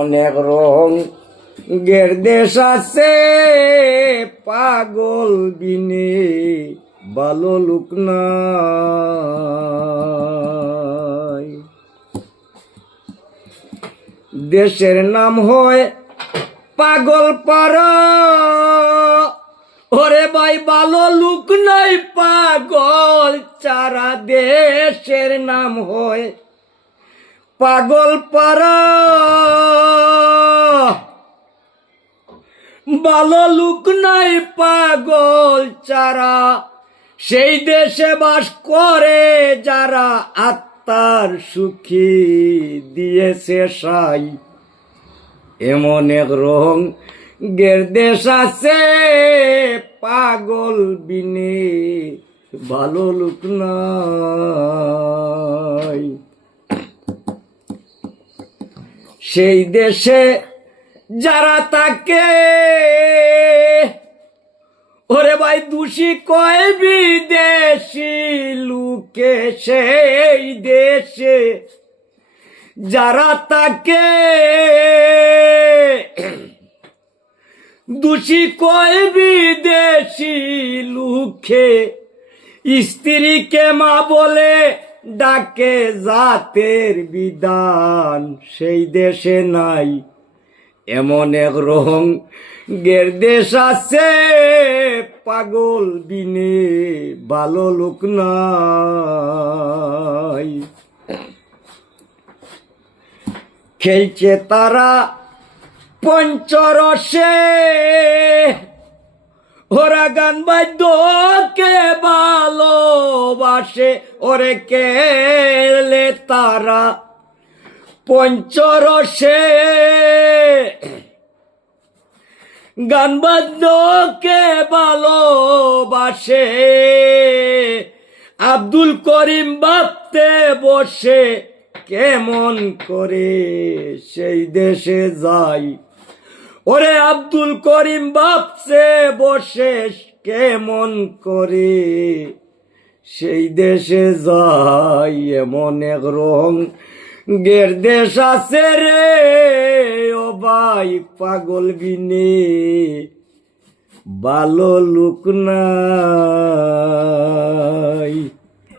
অনেক রং গের দেশ আছে পাগল বিনে ভালো লোক নাই। দেশের নাম হয় পাগল পাড়া, ওরে ভাই ভালো লোক নাই পাগল চারা। দেশের নাম হয় পাগল পাড়া, ভালো লোক নাই পাগল চারা। সেই দেশে বাস করে যারা আত্মার সুখী দিয়েছে সাই। এমন এক রং গের দেশ আছে পাগল বিনে ভালো লোক নাই। সেই দেশে যারা থাকে ওরে ভাই দোষী কয় বিদেশি লোকে। সেই দেশে যারা থাকে দোষী কয় বিদেশি লোকে। স্ত্রীকে মা বলে ডাকে জাতের বিধান সেই দেশে নাই। এমন এক রং গের দেশ আছে পাগল বিনে ভালো লোক নাই। খেলছে তারা পঞ্চরসে, ওরা গান বাদ্যকে ভালোবাসে। ওরে খেলে তারা পঞ্চরসে, গান বাদ্যকে ভালোবাসে। আব্দুল করিম ভাবতে বসে কেমন করে সেই দেশে যাই। ওরে আব্দুল করিম ভাবছে বসে কেমন করে সেই দেশে যাই। এমন এক রং গের দেশ আছে রে ও ভাই পাগল বিনে ভালো লোক নাই।